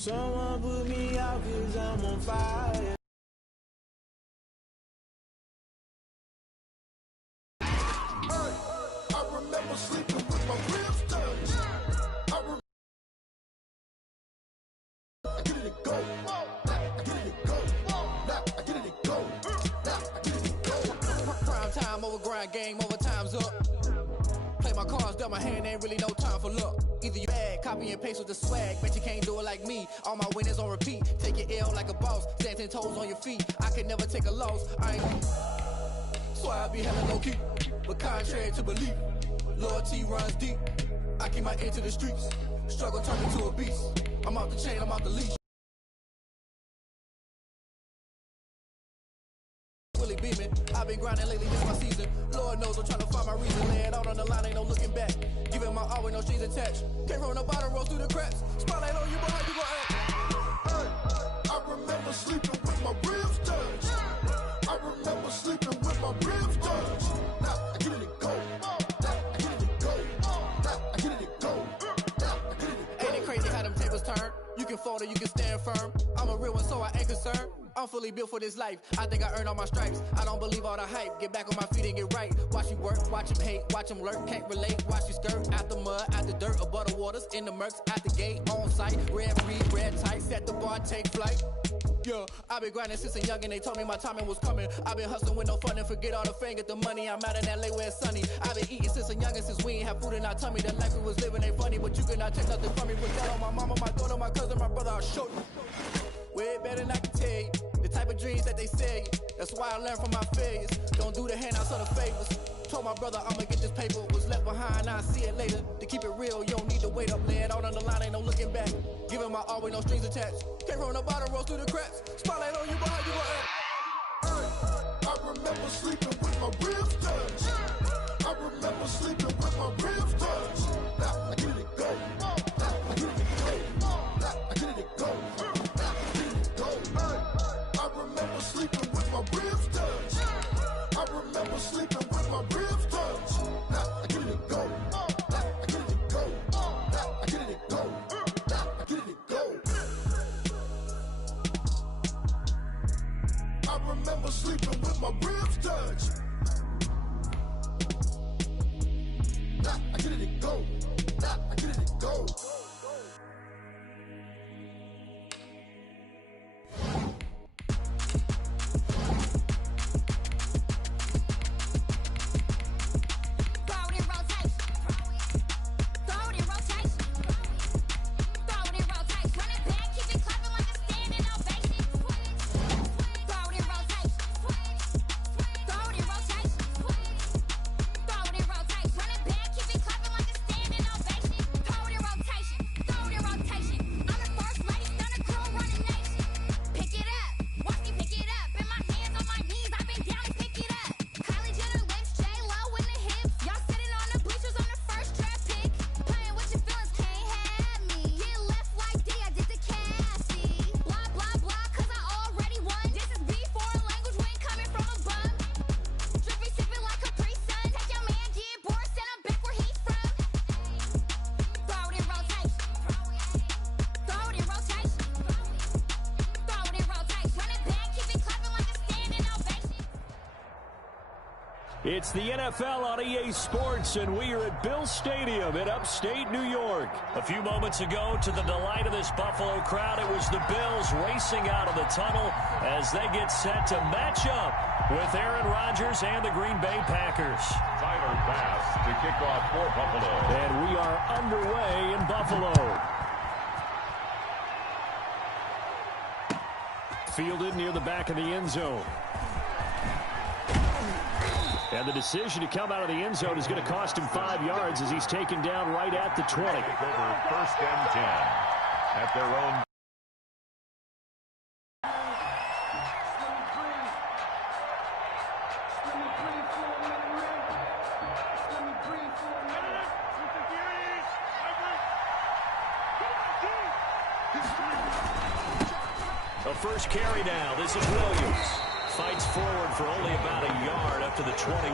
Someone put me out 'cause I'm on fire. I remember sleeping with my ribs touched. I get it go. I get it go. I get it go. I get it go. Prime time over grind game over time's up. Play my cards, dealt my hand, ain't really no time for luck. Either you bad, copy and paste with the swag, bet you can't do it like me. All my winners on repeat, take your L like a boss, stand 10 toes on your feet. I can never take a loss, I ain't so I be hella low key, but contrary to belief, loyalty runs deep. I keep my ear to the streets, struggle turn me to a beast. I'm off the chain, I'm off the leash. Willie beaming, I've been grinding lately, this my season. Lord knows I'm trying to find my reason. Lay it out on the line, ain't no looking back. Giving my all with no strings attached. Can't roll no bottom, roll through the cracks. Spotlight on you, but how you gon' act? Hey, I remember sleeping with my ribs touched. I remember sleeping with my ribs touched. Now I get it go. I get it go. I get it go. I get it go. Ain't it crazy how them tables turn? You can fold or you can stand firm. I'm a real one, so I ain't concerned. I'm fully built for this life. I think I earned all my stripes. I don't believe all the hype. Get back on my feet and get right. Watch you work, watch him hate, watch him lurk. Can't relate, watch you skirt. Out the mud, out the dirt, above the waters, in the murks, out the gate, on site. Red free, red tight, set the bar, take flight. Yeah, I've been grinding since a young and they told me my timing was coming. I've been hustling with no fun and forget all the fame, get the money. I'm out in LA where it's sunny. I've been eating since a youngin', since we ain't have food in our tummy. The life we was living ain't funny, but you cannot take nothing from me. Put that on my mama, my daughter, my cousin, my brother, I'll show you. Way better than I can tell you. The type of dreams that they sell you. That's why I learned from my failures. Don't do the handouts or the favors. Told my brother I'ma get this paper. Was left behind, I'll see it later. To keep it real, you don't need to wait up. Lay it out on the line, ain't no looking back. Giving my all with no strings attached. Can't roll no bottom, roll through the cracks. Spotlight on you, but how you gon' act? I remember sleeping with my ribs touched. I remember sleeping with my ribs touched. Now I get it go. I get it go. I get it go. I remember sleeping with my ribs touched. I remember sleeping with my ribs touched. Now I get it go. I get it go. I get it go. I get it go. I remember sleeping with my ribs touched. Now I get it go. I get it go. It's the NFL on EA Sports, and we are at Bill Stadium in upstate New York. A few moments ago, to the delight of this Buffalo crowd, it was the Bills racing out of the tunnel as they get set to match up with Aaron Rodgers and the Green Bay Packers. Tyler pass to kick off for Buffalo. And we are underway in Buffalo. Fielded near the back of the end zone. And the decision to come out of the end zone is going to cost him 5 yards as he's taken down right at the 20. Over 1st and 10 at their own. A first carry now. This is Williams. fights forward for only about a yard up to the 21.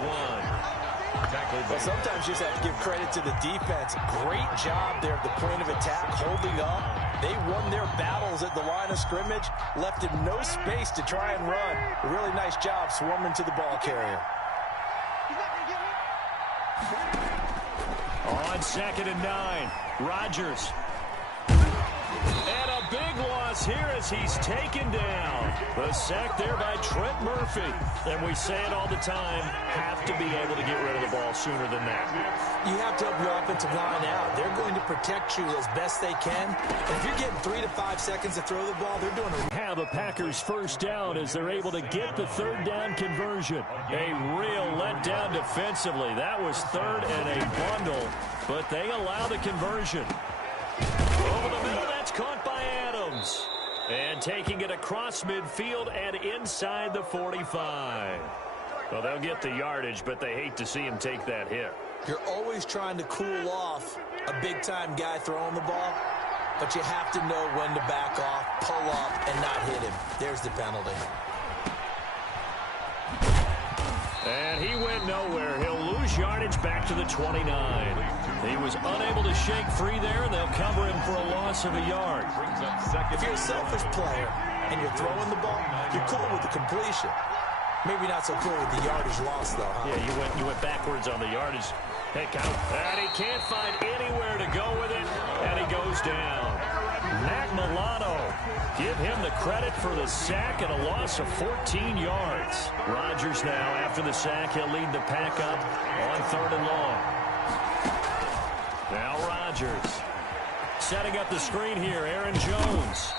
Well, sometimes you just have to give credit to the defense. Great job there at the point of attack, holding up. They won their battles at the line of scrimmage, left him no space to try and run. A really nice job swarming to the ball carrier. On 2nd and 9, Rodgers. And a big loss here as he's taken down. The sack there by Trent Murphy. And we say it all the time, have to be able to get rid of the ball sooner than that. You have to help your offensive line out. They're going to protect you as best they can. And if you're getting 3 to 5 seconds to throw the ball, they're doing a... Have a Packers first down as they're able to get the 3rd down conversion. A real letdown defensively. That was 3rd and a bundle, but they allow the conversion. Over the middle, that's caught by Adams. And taking it across midfield and inside the 45. Well, they'll get the yardage, but they hate to see him take that hit. You're always trying to cool off a big-time guy throwing the ball, but you have to know when to back off, pull up, and not hit him. There's the penalty. And he went nowhere. He'll lose yardage back to the 29. He was unable to shake free there, and they'll cover him for a loss of a yard. If you're a selfish player and you're throwing the ball, you're cool with the completion. Maybe not so cool with the yardage loss, though, huh? Yeah, you went backwards on the yardage. Hey, count. And he can't find anywhere to go with it, and he goes down. Matt Milano, give him the credit for the sack and a loss of 14 yards. Rodgers now, after the sack, he'll lead the pack up on 3rd and long. Now Rodgers setting up the screen here, Aaron Jones.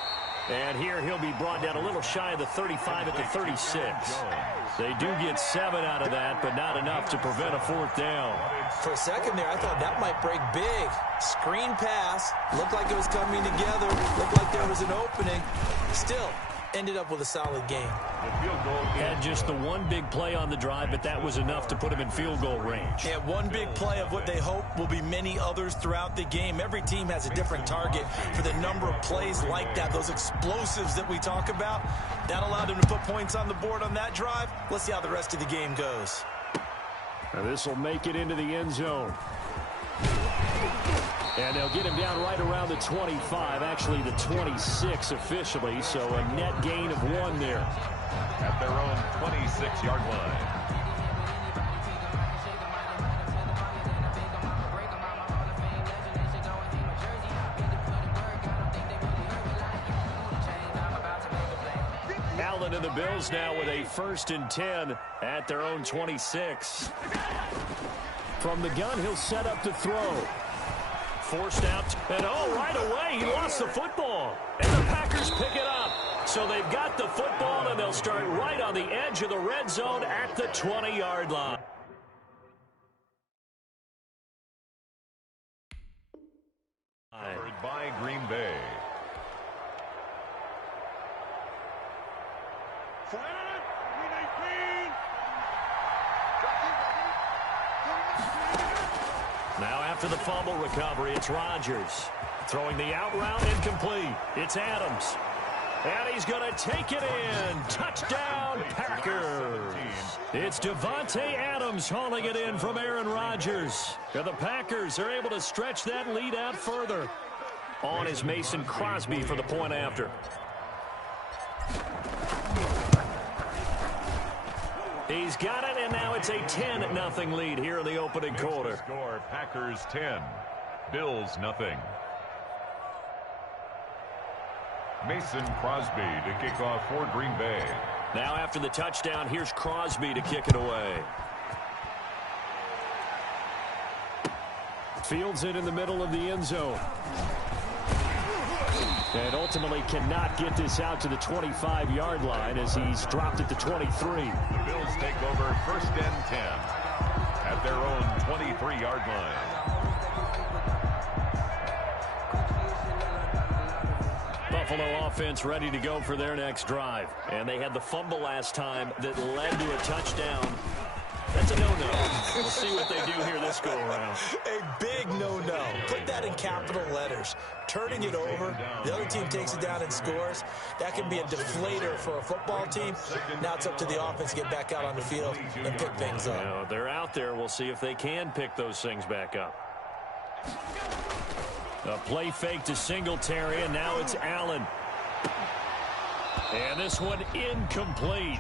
And here he'll be brought down a little shy of the 35 at the 36. They do get 7 out of that, but not enough to prevent a 4th down. For a second there, I thought that might break big. Screen pass. Looked like it was coming together. Looked like there was an opening. Still, ended up with a solid game. Had just the one big play on the drive, but that was enough to put him in field goal range. Yeah, one big play of what they hope will be many others throughout the game. Every team has a different target for the number of plays like that, those explosives that we talk about. That allowed them to put points on the board on that drive. Let's see how the rest of the game goes. Now this will make it into the end zone. And they'll get him down right around the 25, actually the 26 officially, so a net gain of 1 there. At their own 26-yard line. Allen and the Bills now with a 1st and 10 at their own 26. From the gun, he'll set up to throw. Forced out, and right away, he lost the football. And the Packers pick it up. So they've got the football, and they'll start right on the edge of the red zone at the 20-yard line. By Green Bay. Now after the fumble recovery, it's Rodgers. Throwing the out route incomplete. It's Adams. And he's going to take it in. Touchdown, Packers. It's Devontae Adams hauling it in from Aaron Rodgers. And the Packers are able to stretch that lead out further. On is Mason Crosby for the point after. He's got it, and now it's a 10-0 lead here in the opening quarter. Score, Packers 10, Bills nothing. Mason Crosby to kick off for Green Bay. Now after the touchdown, here's Crosby to kick it away. Fields it in the middle of the end zone. And ultimately cannot get this out to the 25-yard line as he's dropped it to 23. The Bills take over 1st and 10 at their own 23-yard line. Buffalo offense ready to go for their next drive. And they had the fumble last time that led to a touchdown. That's a no-no. We'll see what they do here this go-around. A big no-no. Put that in capital letters. Turning it over, the other team takes it down and scores. That can be a deflator for a football team. Now it's up to the offense to get back out on the field and pick things up. Now, they're out there. We'll see if they can pick those things back up. A play fake to Singletary, and now it's Allen. And this one incomplete.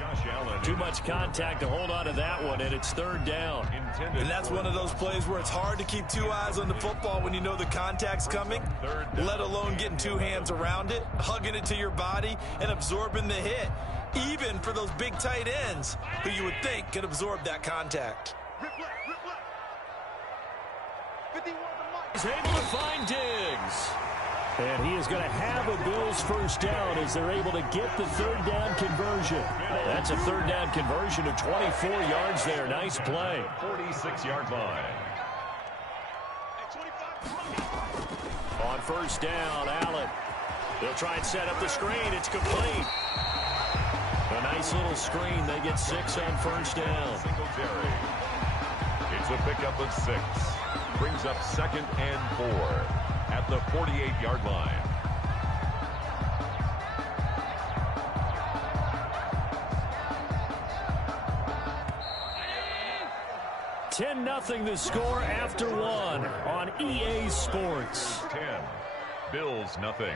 Too much contact to hold on to that one, and it's third down. And that's one of those plays where it's hard to keep two eyes on the football when you know the contact's coming, let alone getting two hands around it, hugging it to your body, and absorbing the hit, even for those big tight ends who you would think could absorb that contact. He's able to find Diggs. And he is going to have a Bills first down as they're able to get the third down conversion. That's a third down conversion of 24 yards there. Nice play. 46-yard line. On first down, Allen. They'll try and set up the screen. It's complete. A nice little screen. They get 6 on first down. Singletary. It's a pickup of 6. Brings up 2nd and 4. At the 48-yard line. $10-0 the score after 1 on EA Sports. 10. Bills nothing.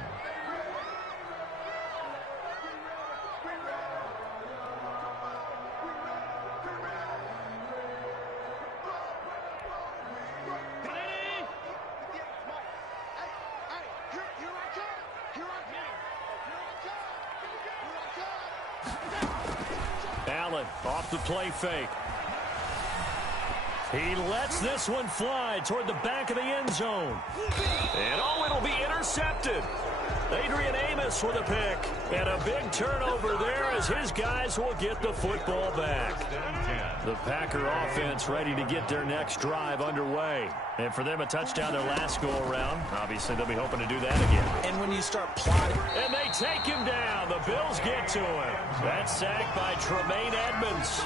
Allen off the play fake. He lets this one fly toward the back of the end zone. And oh, it'll be intercepted. Adrian Amos with a pick. And a big turnover there as his guys will get the football back. The Packer offense ready to get their next drive underway. And for them, a touchdown their last go-around. Obviously, they'll be hoping to do that again. And when you start plotting. And they take him down. The Bills get to him. That's sacked by Tremaine Edmonds.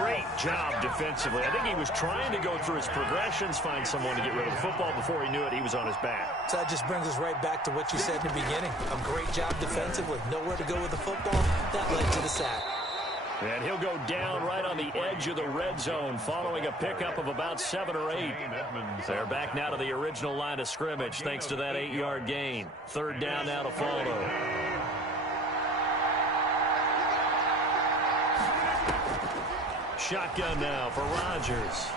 Great job defensively. I think he was trying to go through his progressions, find someone to get rid of the football. Before he knew it, he was on his back. So that just brings us right back to what you said in the beginning. A great job defensively. Nowhere to go with the football. That led to the sack. And he'll go down right on the edge of the red zone following a pickup of about 7 or 8. They're back now to the original line of scrimmage thanks to that 8-yard gain. Third down now to follow. Shotgun now for Rodgers.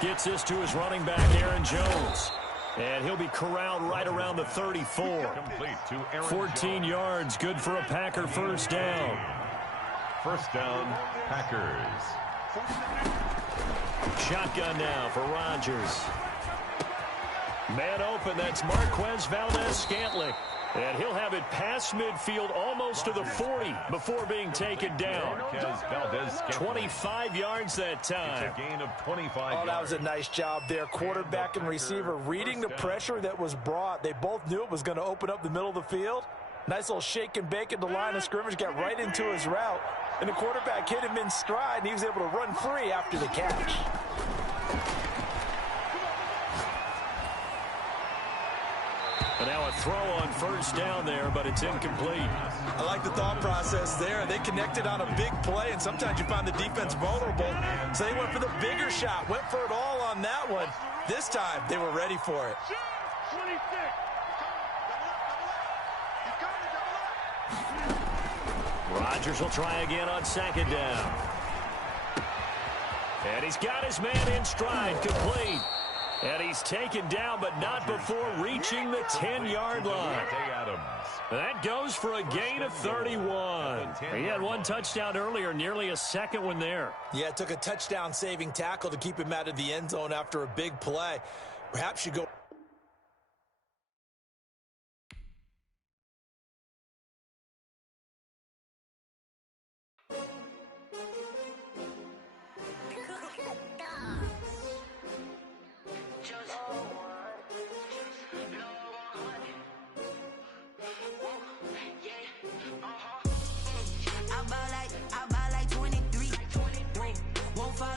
Gets this to his running back, Aaron Jones. And he'll be corralled right around the 34. 14 yards, good for a Packer first down. First down, Packers. Shotgun now for Rodgers. Man open, that's Marquez Valdez-Scantling. And he'll have it past midfield almost to the 40 before being taken down. 25 yards that time. It's a gain of 25 Oh, that was a nice job there. Quarterback and receiver reading the pressure that was brought. They both knew it was going to open up the middle of the field. Nice little shake and bake at the line of scrimmage, got right into his route. And the quarterback hit him in stride, and he was able to run free after the catch. And now a throw on first down there, but it's incomplete. I like the thought process there. They connected on a big play, and sometimes you find the defense vulnerable. So they went for the bigger shot, went for it all on that one. This time, they were ready for it. Rodgers will try again on second down. And he's got his man in stride, complete. And he's taken down, but not before reaching the 10-yard line. That goes for a gain of 31. He had one touchdown earlier, nearly a second one there. Yeah, it took a touchdown-saving tackle to keep him out of the end zone after a big play. Perhaps you go... I ball like 23. Won't fall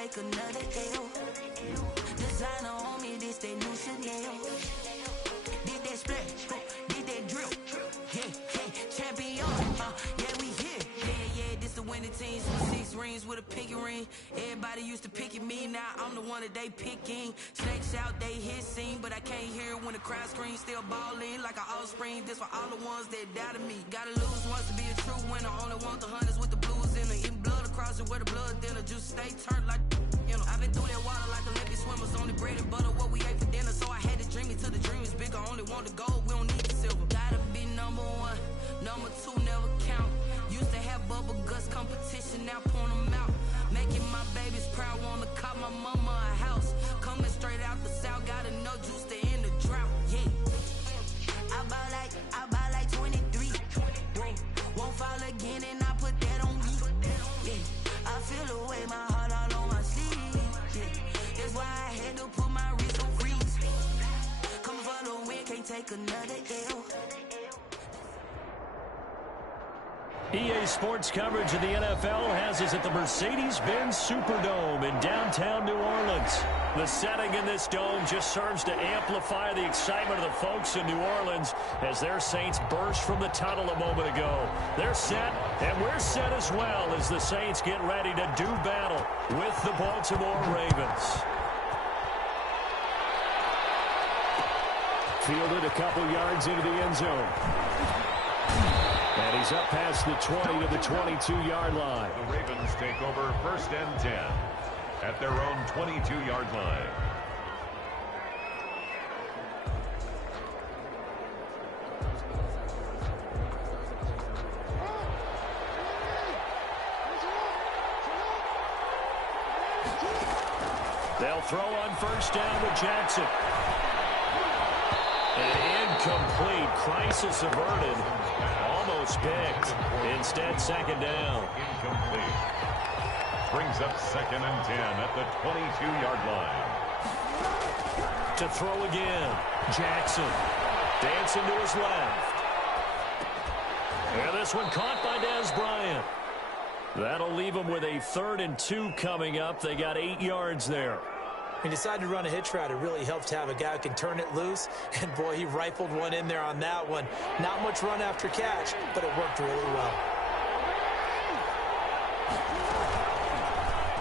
take another L. Designer on me, this that new Chanel. Did that splash, did that drip. Yeah, champion, yeah, we here. Yeah, this the winning team. 6 rings with a pinky ring. Everybody used to pick at me, now I'm the one that they picking. Snakes out, they hissing, but I can't hear when the crowd screams. Still balling like an offspring. This for all the ones that doubted me. Gotta lose once to be a true winner. Only want the hunters with the blues in it. Eating blood across it where the blood thinner. Just stay turned like, you know. I've been through that water like Olympic swimmers. Only bread and butter, what we ate for dinner. So I had to dream it till the dream is bigger. Only want the gold, we don't need the silver. Gotta be number 1, number 2 never count. Used to have bubble guts competition, now point them out. Making my babies proud, wanna call my mama a house. Coming straight out the south, got enough juice to end the drought. Yeah, I buy like 23. Won't fall again, and I put that on me. Yeah, I feel the way, my heart all on my sleeve. Yeah, that's why I had to put my wrist on freeze. Coming for the win, can't take another L. EA Sports coverage of the NFL has us at the Mercedes-Benz Superdome in downtown New Orleans. The setting in this dome just serves to amplify the excitement of the folks in New Orleans as their Saints burst from the tunnel a moment ago. They're set, and we're set as well as the Saints get ready to do battle with the Baltimore Ravens. Fielded a couple yards into the end zone. And he's up past the 20 to the 22-yard line. The Ravens take over 1st and 10 at their own 22-yard line. They'll throw on 1st down with Jackson. And incomplete. Crisis averted. Almost picked. Instead, 2nd down. Incomplete. Brings up 2nd and 10 at the 22-yard line. To throw again. Jackson. Dancing to his left. And this one caught by Dez Bryant. That'll leave him with a 3rd and 2 coming up. They got 8 yards there. He decided to run a hitch route. It really helped to have a guy who can turn it loose. And, boy, he rifled one in there on that one. Not much run after catch, but it worked really well.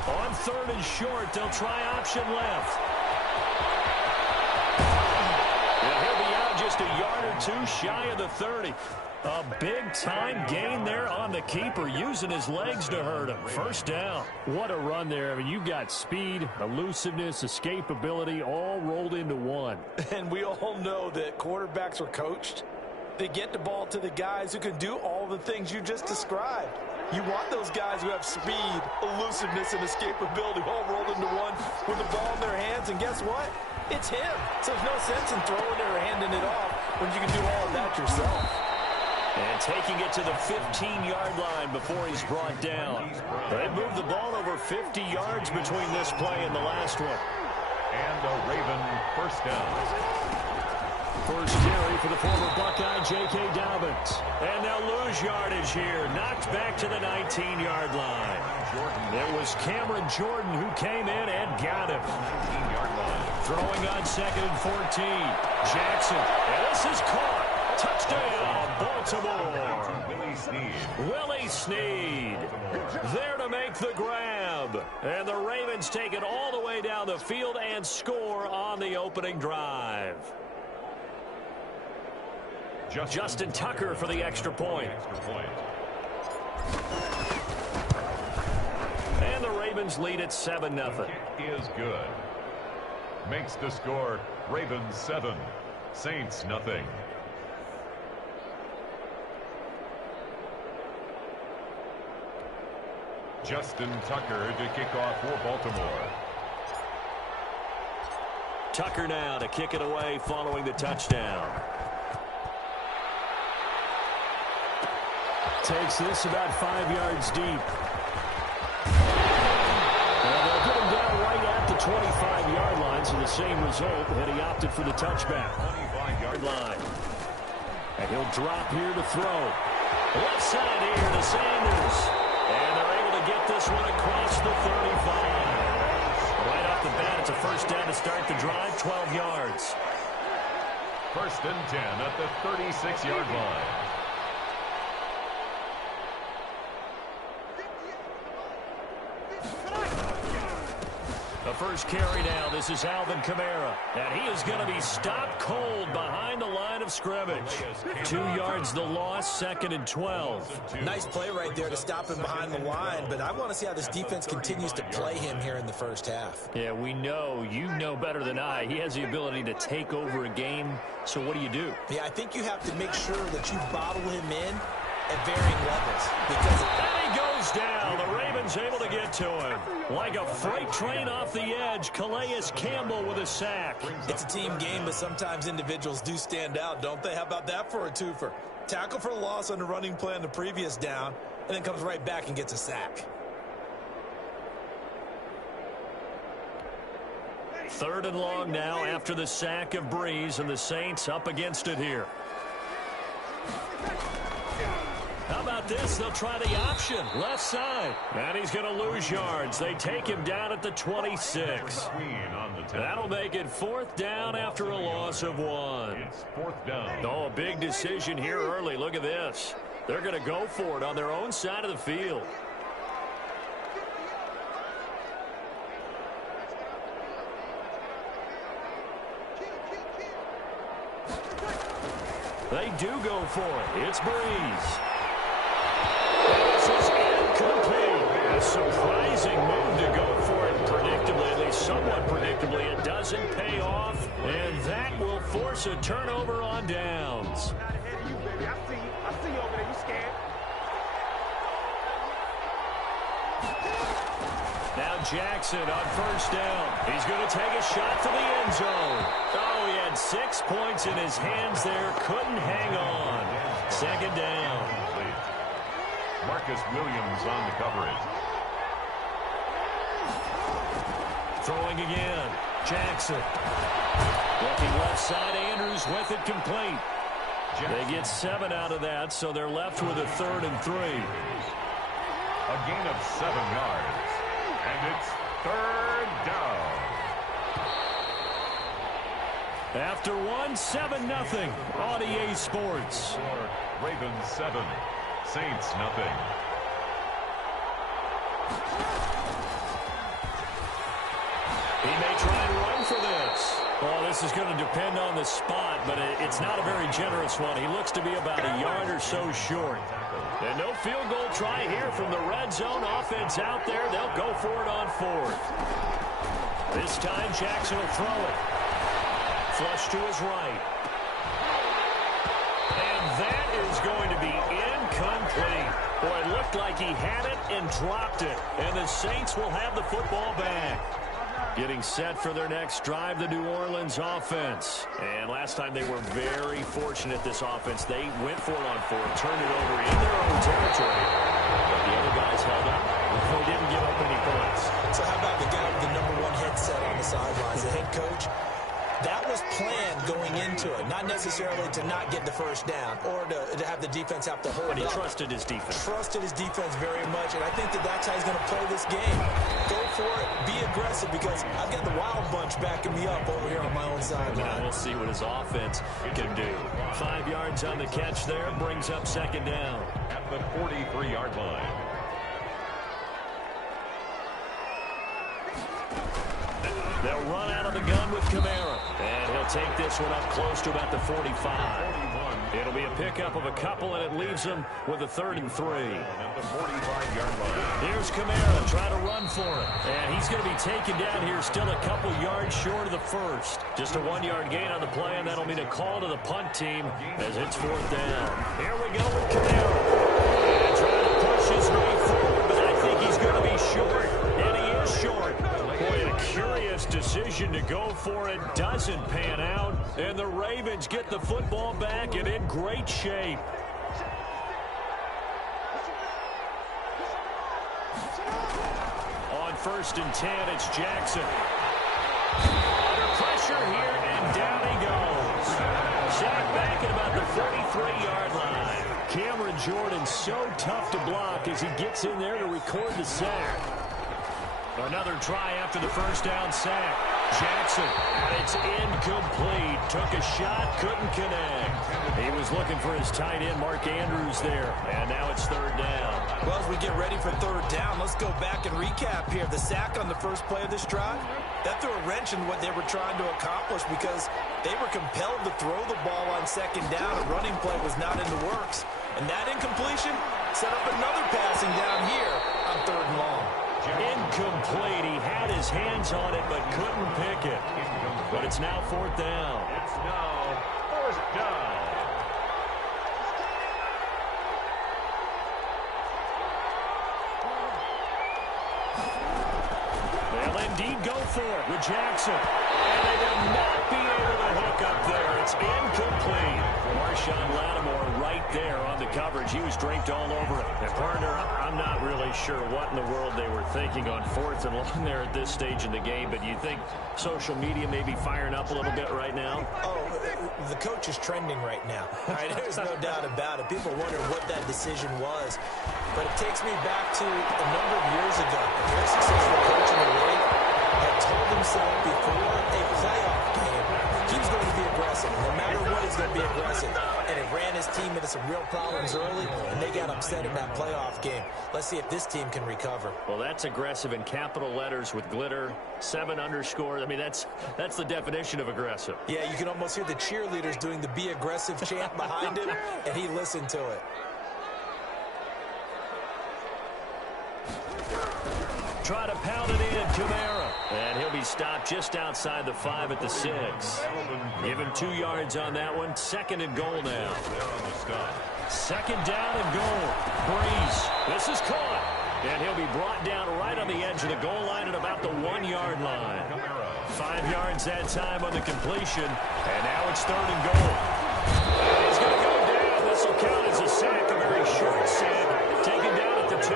On 3rd and short, they'll try option left. And he'll be out just a yard or 2 shy of the 30. A big-time gain there on the keeper, using his legs to hurt him. 1st down. What a run there. I mean, you've got speed, elusiveness, escapability, all rolled into one. And we all know that quarterbacks are coached. They get the ball to the guys who can do all the things you just described. You want those guys who have speed, elusiveness, and escapability all rolled into one with the ball in their hands. And guess what? It's him. So there's no sense in throwing it or handing it off when you can do all of that yourself. And taking it to the 15-yard line before he's brought down. They moved the ball over 50 yards between this play and the last one. And a Raven 1st down. First carry for the former Buckeye, J.K. Dobbins. And they'll lose yardage here. Knocked back to the 19-yard line. It was Cameron Jordan who came in and got him. 19-yard line. Throwing on 2nd and 14. Jackson. And this is caught. Touchdown, Baltimore. Willie Snead there to make the grab. And the Ravens take it all the way down the field and score on the opening drive. Justin Tucker for the extra point. And the Ravens lead at 7-0. Kick is good. Makes the score Ravens 7, Saints nothing. Justin Tucker to kick off for Baltimore. Tucker now to kick it away following the touchdown. Takes this about 5 yards deep. And they'll get him down right at the 25-yard line, so the same result, and he opted for the touchback. 25-yard line. And he'll drop here to throw. Left side here to Sanders. And they're able to get this one across the 35. off the bat. It's a first down to start the drive, 12 yards. First and 10 at the 36-yard line. The first carry now. This is Alvin Kamara. And he is going to be stopped cold behind the line of scrimmage. 2 yards the loss, 2nd and 12. Nice play right there to stop him behind the line, but I want to see how this defense continues to play him here in the first half. Yeah, we know. You know better than I. He has the ability to take over a game. So what do you do? Yeah, I think you have to make sure that you bottle him in at varying levels. Because and he goes down. The Ravens able to get to him. Like a freight train off the edge, Calais Campbell with a sack. It's a team game, but sometimes individuals do stand out, don't they? How about that for a twofer? Tackle for a loss on the running play on the previous down, and then comes right back and gets a sack. 3rd and long now after the sack of Breeze, and the Saints up against it here. How about this? They'll try the option. Left side. And he's going to lose yards. They take him down at the 26. That'll make it 4th down after a loss of 1. It's 4th down. Oh, a big decision here early. Look at this. They're going to go for it on their own side of the field. They do go for it. It's Breeze. This is incomplete. A surprising move to go for it predictably, at least somewhat predictably. It doesn't pay off, and that will force a turnover on downs. Now Jackson on first down. He's going to take a shot to the end zone. Oh, he had 6 points in his hands there. Couldn't hang on. 2nd down. Marcus Williams on the coverage. Throwing again. Jackson. Looking left side. Andrews with it complete. They get 7 out of that, so they're left with a 3rd and 3. A gain of 7 yards. And it's 3rd down. After 1, 7-0 on EA Sports. Ravens 7, Saints nothing. He may try and run for this. Well, this is going to depend on the spot, but it's not a very generous one. He looks to be about a yard or so short. And no field goal try here from the red zone. Offense out there. They'll go for it on 4th. This time Jackson will throw it. Flush to his right. And that is going to be incomplete. Boy, it looked like he had it and dropped it. And the Saints will have the football back. Getting set for their next drive, the New Orleans offense. And last time they were very fortunate, this offense. They went for it on 4th, turned it over in their own territory. But the other guys held up. They didn't give up any points. So how about the guy with the #1 headset on the sidelines, the head coach? That was planned going into it, not necessarily to not get the first down or to have the defense have to hold But he up. trusted his defense. Trusted his defense very much, and I think that's how he's going to play this game. Go for it, be aggressive, because I've got the wild bunch backing me up over here on my own sideline. We'll see what his offense can do. 5 yards on the catch there, brings up 2nd down. At the 43-yard line. They'll run out of the gun with Kamara. And he'll take this one up close to about the 45. It'll be a pickup of a couple, and it leaves them with a 3rd and 3. At the 45-yard line. Here's Kamara trying to run for it. And he's going to be taken down here still a couple yards short of the 1st. Just a 1-yard gain on the play, and that'll mean a call to the punt team as it's 4th down. Here we go with Kamara. And trying to push his way forward, but I think he's going to be short. And he is short. Boy, a curious decision to go for it. Doesn't pan out. And the Ravens get the football back and in great shape. On 1st and 10, it's Jackson. Under pressure here, and down he goes. Sacked back at about the 43-yard line. Cameron Jordan so tough to block as he gets in there to record the sack. Another try after the first down sack. Jackson, and it's incomplete. Took a shot, couldn't connect. He was looking for his tight end, Mark Andrews, there. And now it's third down. Well, as we get ready for third down, let's go back and recap here. The sack on the first play of this drive, that threw a wrench in what they were trying to accomplish because they were compelled to throw the ball on second down. A running play was not in the works. And that incompletion set up another passing down here on third and long. Incomplete. He had his hands on it but couldn't pick it. But it's now fourth down. It's now fourth down. They'll indeed go for it with Jackson. And they will not be able to hook up there. It's incomplete. Marshawn Lattimore right there on the coverage. He was draped all over it. And partner, I'm not really sure what in the world they were thinking on fourth and long there at this stage in the game, but you think social media may be firing up a little bit right now? Oh, the coach is trending right now. All right, there's no doubt about it. People wonder what that decision was. But it takes me back to a number of years ago. A very successful coach in the league had told himself before a playoff game he was going to be aggressive. No matter what, he's going to be aggressive. And it ran his team into some real problems early, and they got upset in that playoff game. Let's see if this team can recover. Well, that's aggressive in capital letters with glitter, 7 underscores. I mean, that's the definition of aggressive. Yeah, you can almost hear the cheerleaders doing the be aggressive chant behind him, and he listened to it. Try to pound it in, Kamara. And he'll be stopped just outside the 5 at the 6. Give him 2 yards on that one. Second and goal now. Second down and goal. Breeze. This is caught. And he'll be brought down right on the edge of the goal line at about the 1-yard line. 5 yards that time on the completion. And now it's third and goal. And he's going to go down. This will count as a sack, a very short sack. Taken down at the 2.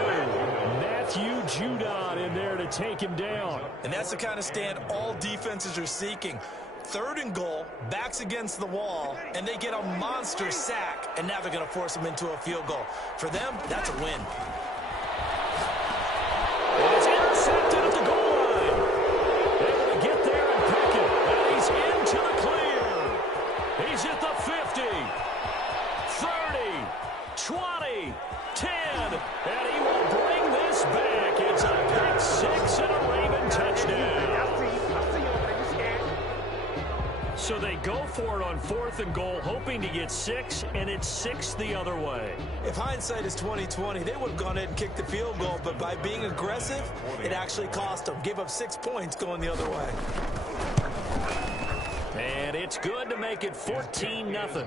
Matthew Judon in there to take him down. And that's the kind of stand all defenses are seeking. Third and goal, backs against the wall, and they get a monster sack, and now they're going to force them into a field goal. For them, that's a win. And it's intercepted at the goal line. Able to get there and pick it. And he's into the clear. He's at the 50, 30, 20, 10, and he will bring this back. It's a pick 6 and a Raven touchdown. So they go for it on fourth and goal, hoping to get 6, and it's 6 the other way. If hindsight is 20/20, they would have gone ahead and kicked the field goal, but by being aggressive, it actually cost them. Give up 6 points going the other way. And it's good to make it 14-0.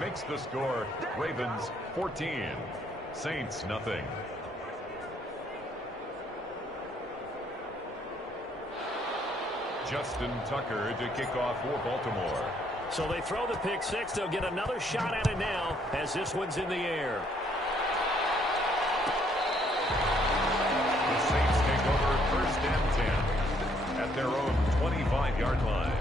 Makes the score Ravens 14, Saints nothing. Justin Tucker to kick off for Baltimore. So they throw the pick 6. They'll get another shot at it now as this one's in the air. The Saints take over first and 10 at their own 25-yard line.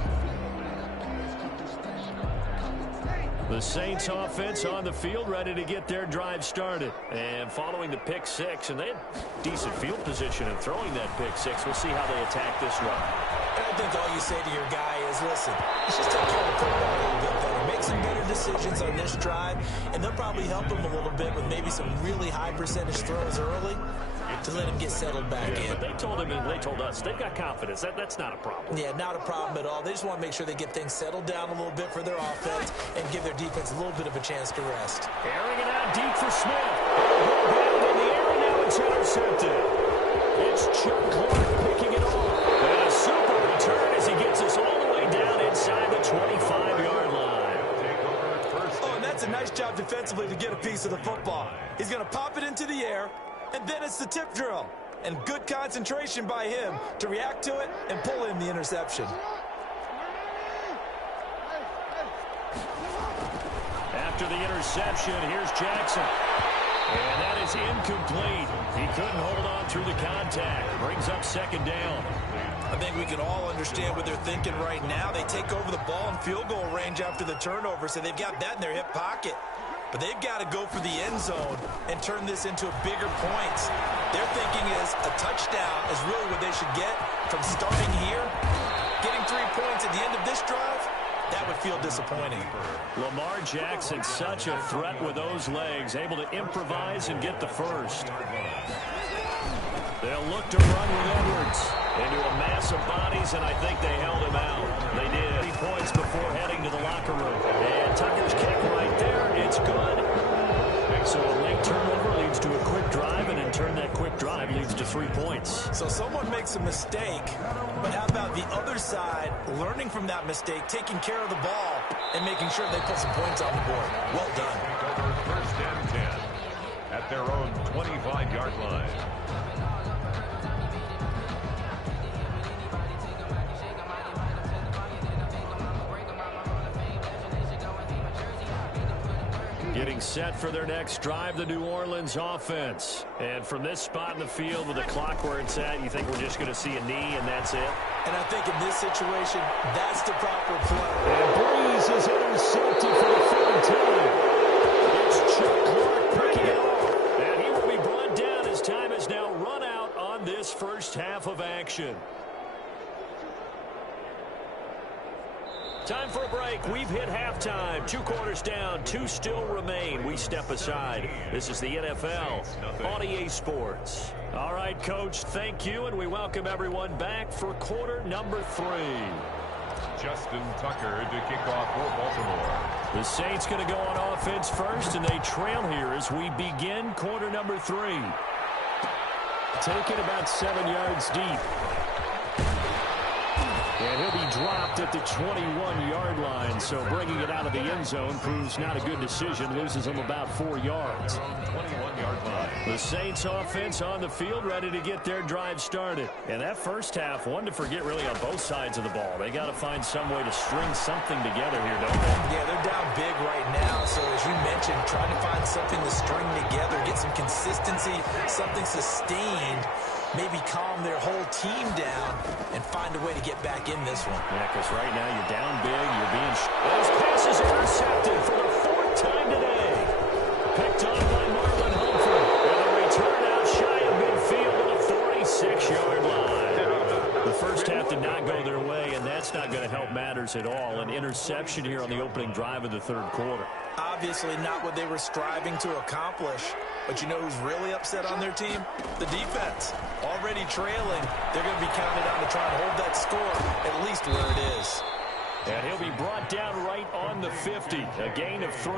The Saints offense on the field, ready to get their drive started. And following the pick 6, and they had decent field position in throwing that pick 6. We'll see how they attack this run. And I think all you say to your guy is, listen, let's just take care of the football a little bit better. Make some better decisions on this drive, and they'll probably help him a little bit with maybe some really high percentage throws early to let him get settled back in. But they told him and they told us they've got confidence. That's not a problem. Yeah, not a problem at all. They just want to make sure they get things settled down a little bit for their offense and give their defense a little bit of a chance to rest. Airing it out deep for Smith. Down in the air, and now it's intercepted. It's Chuck Clark picking it off. And a super return as he gets us all the way down inside the 25-yard line. Oh, and that's a nice job defensively to get a piece of the football. He's going to pop it into the air, and then it's the tip drill. And good concentration by him to react to it and pull in the interception. After the interception, here's Jackson. And that is incomplete. He couldn't hold on through the contact. Brings up second down. I think we can all understand what they're thinking right now. They take over the ball in field goal range after the turnover, so they've got that in their hip pocket. but they've got to go for the end zone and turn this into bigger points. Their thinking is a touchdown is really what they should get from starting here. Getting 3 points at the end of this drive, that would feel disappointing. Lamar Jackson, such a threat with those legs, able to improvise and get the first. They'll look to run with Edwards into a mass of bodies, and I think they held him out. They did. 3 points before heading to the locker room. And Tucker's kick right there. It's good. So a late turnover leads to a quick drive, and in turn that quick drive leads to 3 points. So someone makes a mistake, but how about the other side learning from that mistake, taking care of the ball, and making sure they put some points on the board? Well done. First and 10 at their own 25-yard line. Getting set for their next drive, the New Orleans offense. And from this spot in the field with the clock where it's at, you think we're just going to see a knee and that's it? And I think in this situation, that's the proper play. And Breeze is intercepted for the third time. It's Chuck Clark picking it off. And he will be brought down as time has now run out on this first half of action. Time for a break. We've hit halftime. 2 quarters down. 2 still remain. We step aside. This is the NFL on EA Sports. All right, Coach, thank you, and we welcome everyone back for quarter number 3. Justin Tucker to kick off for Baltimore. The Saints going to go on offense first, and they trail here as we begin quarter number 3. Taken about 7 yards deep. And he'll be dropped at the 21-yard line, so bringing it out of the end zone proves not a good decision. Loses him about 4 yards. 21-yard line. The Saints offense on the field, ready to get their drive started. And that first half, one to forget really on both sides of the ball. They got to find some way to string something together here, don't they? Yeah, they're down big right now, so as you mentioned, trying to find something to string together, get some consistency, something sustained, maybe calm their whole team down and find a way to get back in this one. Yeah, because right now you're down big, you're being... Those passes intercepted for the 4th time today. Picked off by Marlon Humphrey. And a return out shy of midfield to the 46-yard line. The first half did not go their way, and that's not going to help matters at all. An interception here on the opening drive of the 3rd quarter. Obviously not what they were striving to accomplish. But you know who's really upset on their team? The defense. Already trailing, they're going to be counted on to try and hold that score, at least where it is. And he'll be brought down right on the 50. A gain of 3.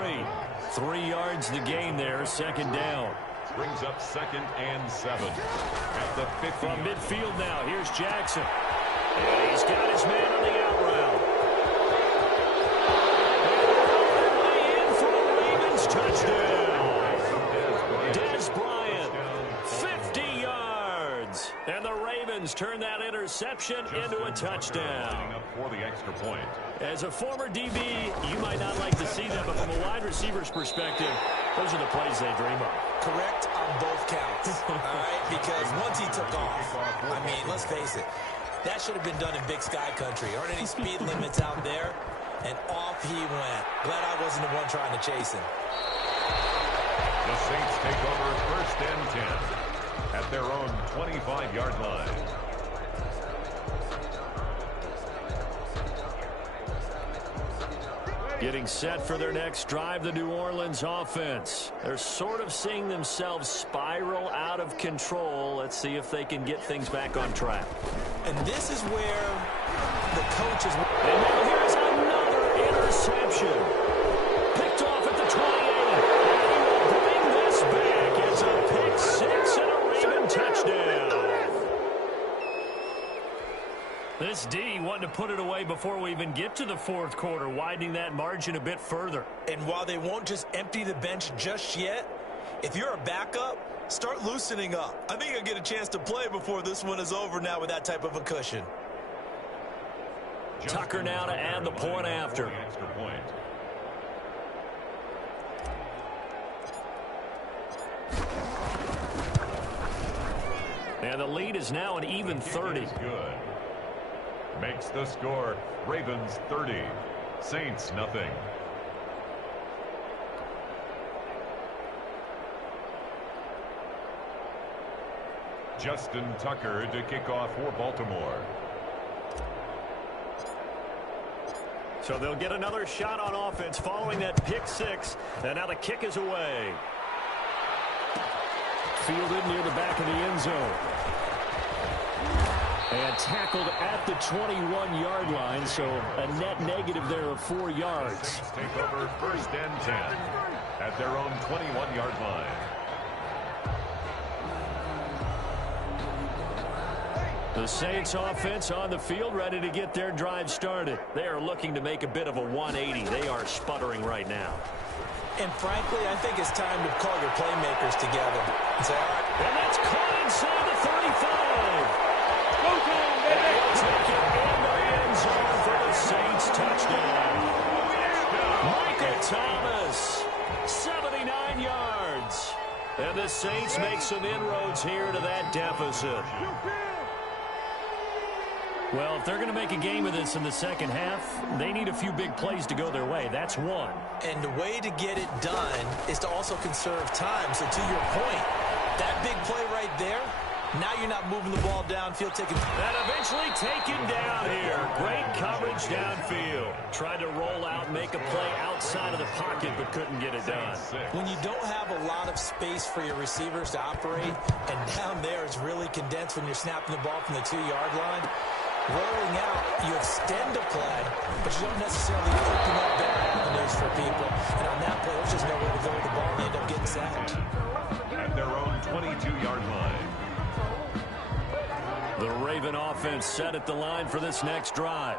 3 yards the gain there, 2nd down. Brings up 2nd and 7 at the 50. From midfield now, here's Jackson. And he's got his man on the out route. And in for a Ravens touchdown. Des Bryant, 50 yards. And the Ravens turn that interception into a touchdown. For the extra point. As a former DB, you might not like to see that, but from a wide receiver's perspective, those are the plays they dream of. Correct on both counts, all right? Because once he took off, I mean, let's face it, that should have been done in Big Sky Country. Aren't any speed limits out there? And off he went. Glad I wasn't the one trying to chase him. The Saints take over 1st and 10 at their own 25-yard line. Getting set for their next drive, the New Orleans offense. They're sort of seeing themselves spiral out of control. Let's see if they can get things back on track. And this is where the coach is... And now here's another interception. Picked off at the 28. And he will bring this back. It's a pick 6 and a Raven touchdown. This D wanting to put it away before we even get to the 4th quarter, widening that margin a bit further. And while they won't just empty the bench just yet, if you're a backup, start loosening up. I think you'll get a chance to play before this one is over now with that type of a cushion. Tucker now to add the point after. Extra point. And the lead is now an even 30. Good. Makes the score Ravens 30, Saints nothing. Justin Tucker to kick off for Baltimore. So they'll get another shot on offense following that pick six. And now the kick is away. Fielded near the back of the end zone. And tackled at the 21-yard line, so a net negative there of 4 yards. Take over 1st and 10 at their own 21-yard line. The Saints offense on the field, ready to get their drive started. They are looking to make a bit of a 180. They are sputtering right now. And frankly, I think it's time to call your playmakers together and say, all right. And that's caught inside the 35. And he'll take it in the end zone for the Saints touchdown. Michael Thomas, 79 yards. And the Saints make some inroads here to that deficit. Well, if they're going to make a game of this in the second half, they need a few big plays to go their way. That's one. And the way to get it done is to also conserve time. So to your point, that big play right there, now you're not moving the ball downfield. And eventually taken down here. Great coverage downfield. Tried to roll out, make a play outside of the pocket, but couldn't get it done. When you don't have a lot of space for your receivers to operate, and down there is really condensed when you're snapping the ball from the 2-yard line, rolling out, you extend a play, but you don't necessarily open up better avenues for people. And on that play, there's just no way to go with the ball, and you end up getting sacked. At their own 22-yard line. The Raven offense set at the line for this next drive.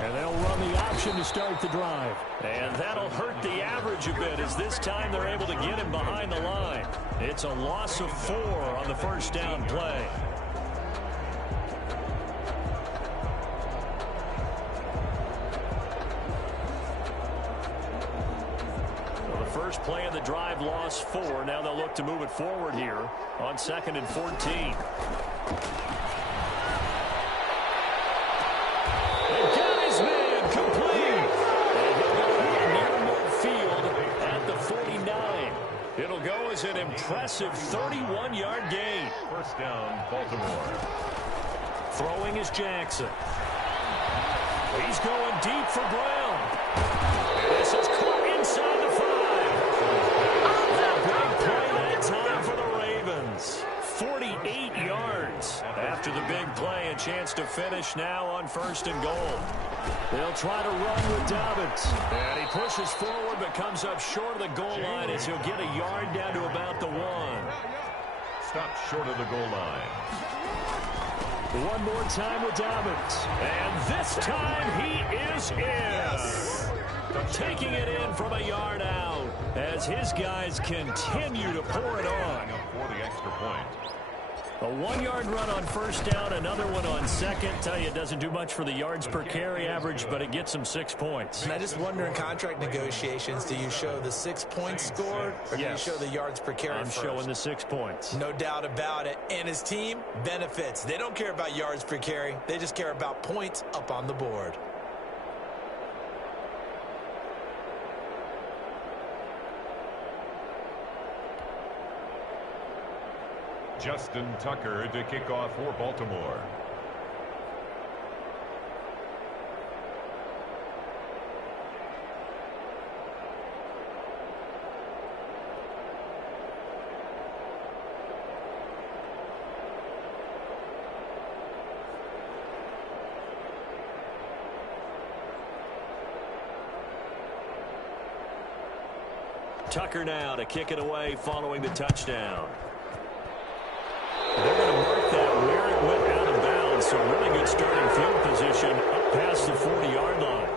And they'll run the option to start the drive. And that'll hurt the average a bit as this time they're able to get him behind the line. It's a loss of 4 on the first down play. Well, the first play of the drive lost 4. Now they'll look to move it forward here on 2nd and 14. It'll go as an impressive 31-yard gain. First down, Baltimore. Throwing is Jackson. He's going deep for Brown. This is caught inside the 5. A big play that time for the Ravens. 48 yards after the big play. A chance to finish now on 1st and goal. They'll try to run with Dobbins. And he pushes forward but comes up short of the goal line as he'll get a yard down to about the 1. Stopped short of the goal line. One more time with Dobbins. And this time he is in. Yes. Taking it in from a yard out as his guys continue to pour it on. For the extra point. A 1-yard run on first down, another one on second. Tell you, it doesn't do much for the yards per carry average, but it gets them 6 points. And I just wonder in contract negotiations, do you show the 6 points scored, or do you show the yards per carry first? I'm showing the 6 points. No doubt about it. And his team benefits. They don't care about yards per carry. They just care about points up on the board. Justin Tucker to kick off for Baltimore. Tucker now to kick it away following the touchdown. They're going to mark that where it went out of bounds, so really good starting field position up past the 40-yard line.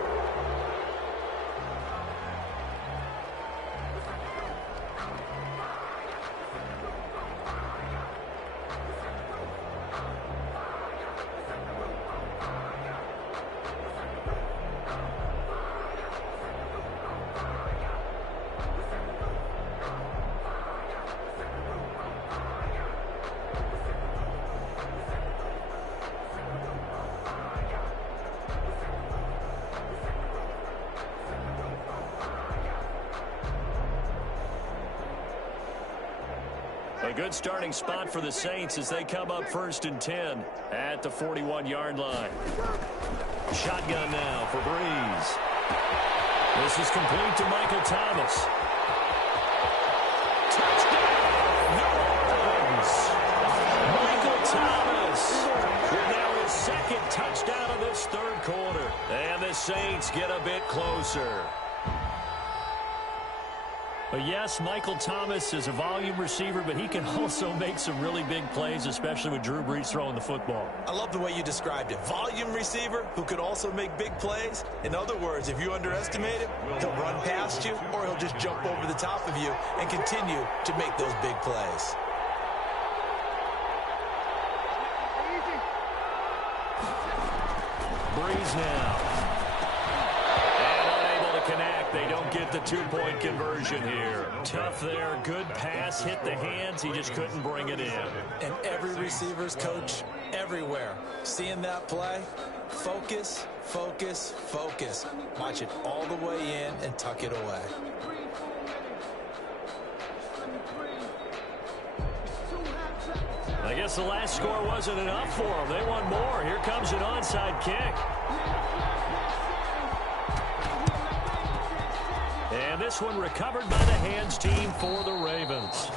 A good starting spot for the Saints as they come up 1st and 10 at the 41-yard line. Shotgun now for Breeze. This is complete to Michael Thomas. Touchdown, New Orleans! Michael Thomas with now his 2nd touchdown of this 3rd quarter. And the Saints get a bit closer. But yes, Michael Thomas is a volume receiver, but he can also make some really big plays, especially with Drew Brees throwing the football. I love the way you described it. Volume receiver who could also make big plays. In other words, if you underestimate him, he'll run past you or he'll just jump over the top of you and continue to make those big plays. Breeze now. They don't get the 2-point conversion here. Tough there. Good pass. Hit the hands. He just couldn't bring it in. And every receiver's coach everywhere. Seeing that play, focus, focus, focus. Watch it all the way in and tuck it away. I guess the last score wasn't enough for them. They want more. Here comes an onside kick. And this one recovered by the hands team for the Ravens.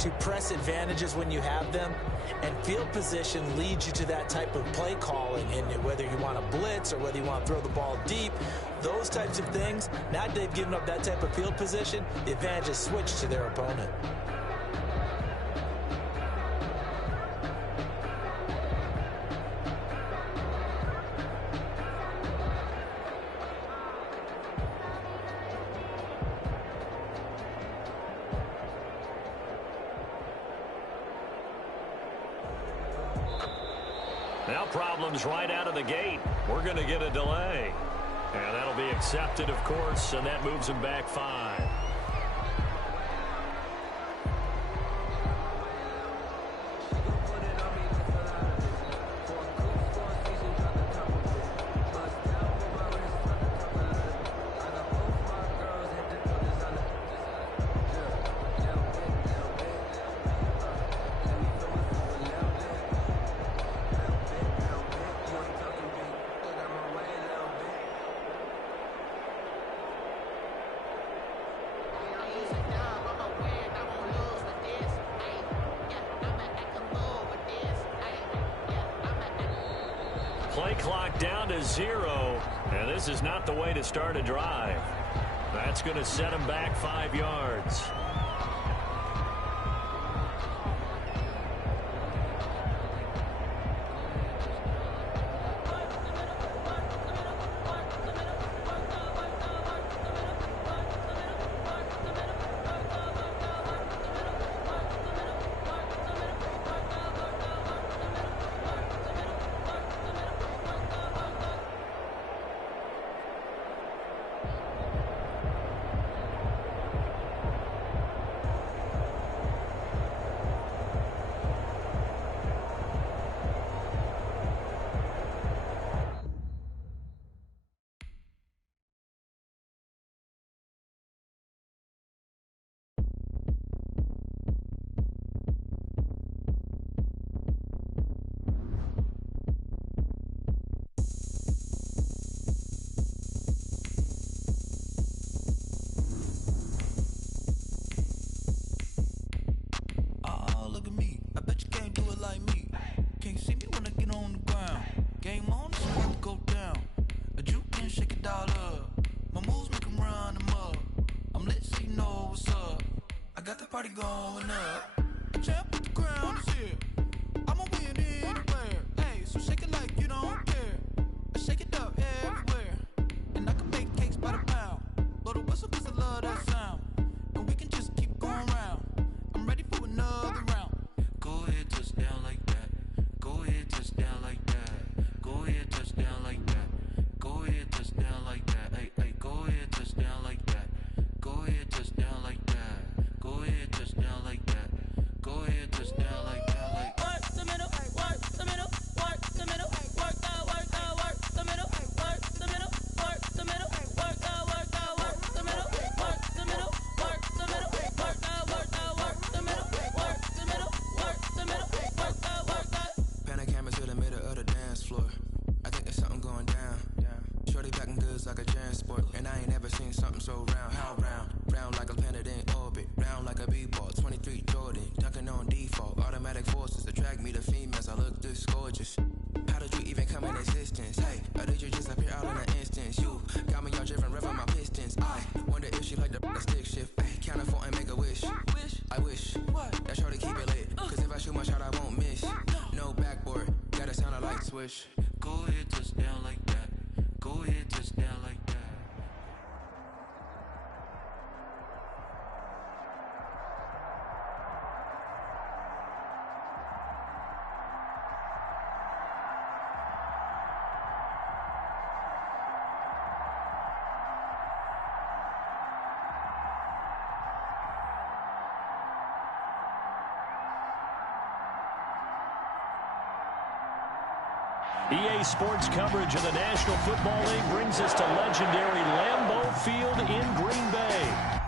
To press advantages when you have them, and field position leads you to that type of play calling. And whether you want to blitz or whether you want to throw the ball deep, those types of things, now they've given up that type of field position, the advantage is switched to their opponent. Now problems right out of the gate. We're going to get a delay. And that'll be accepted, of course, and that moves him back 5. Play clock down to 0, and this is not the way to start a drive. That's going to set him back 5 yards. Party going up. Champ, the crown is here. I'ma win anywhere. Hey, so shake it like you don't care. I shake it up everywhere. And I can make cakes by the pound. Blow the whistle 'cause I love that sound. And we can just keep going round. I'm ready for another round. Go ahead, touch down like that. Go ahead, touch down like that. Go ahead, touch down like that. Go ahead, touch down like that. Hey, hey, go ahead, touch down like that. Go ahead, touch down like that. Go ahead, touch down like that. just like a transport. And I ain't never seen something so round. How round? Round like a planet in orbit. Round like a b-ball. 23 Jordan. Dunking on default. Automatic forces attract me to females. I look this gorgeous. How did you even come in existence? Hey, or did you just appear out in an instance? You got me all driven, revving my pistons. I wonder if she like the stick shift. Ay, count a four and make a wish. I wish that shorty keep it lit. Cause if I shoot my shot, I won't miss. No backboard, gotta sound a light switch. Go ahead, touchdown like that. Go ahead, touchdown like that. EA Sports coverage of the National Football League brings us to legendary Lambeau Field in Green Bay.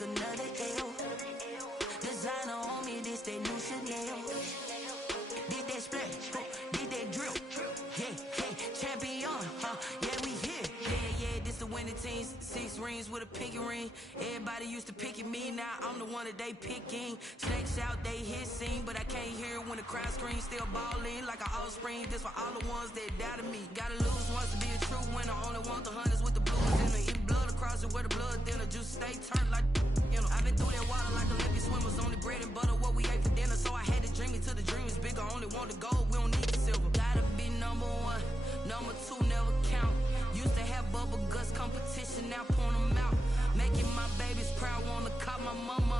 Another L. Designer on me, this that new Chanel. Did that splash, did that drill. Yeah, champion, yeah, we here. Yeah, this the winning team. 6 rings with a pinky ring. Everybody used to pick at me, now I'm the one that they picking. Snakes out, they hit scene, but I can't hear when the crowd screams. Still balling like an offspring. This for all the ones that doubted me. Gotta lose once to be a true winner. Only want the hunters with the blues in it. Eat blood across it where the blood thinner. Juice stay turned like. You know, I've been through that water like Olympic swimmers. Only bread and butter, what we ate for dinner. So I had to dream it till the dream is bigger. Only want the gold, we don't need the silver. Gotta be number 1, number 2 never count. Used to have bubble guts competition, now point them out. Making my babies proud, wanna cop my mama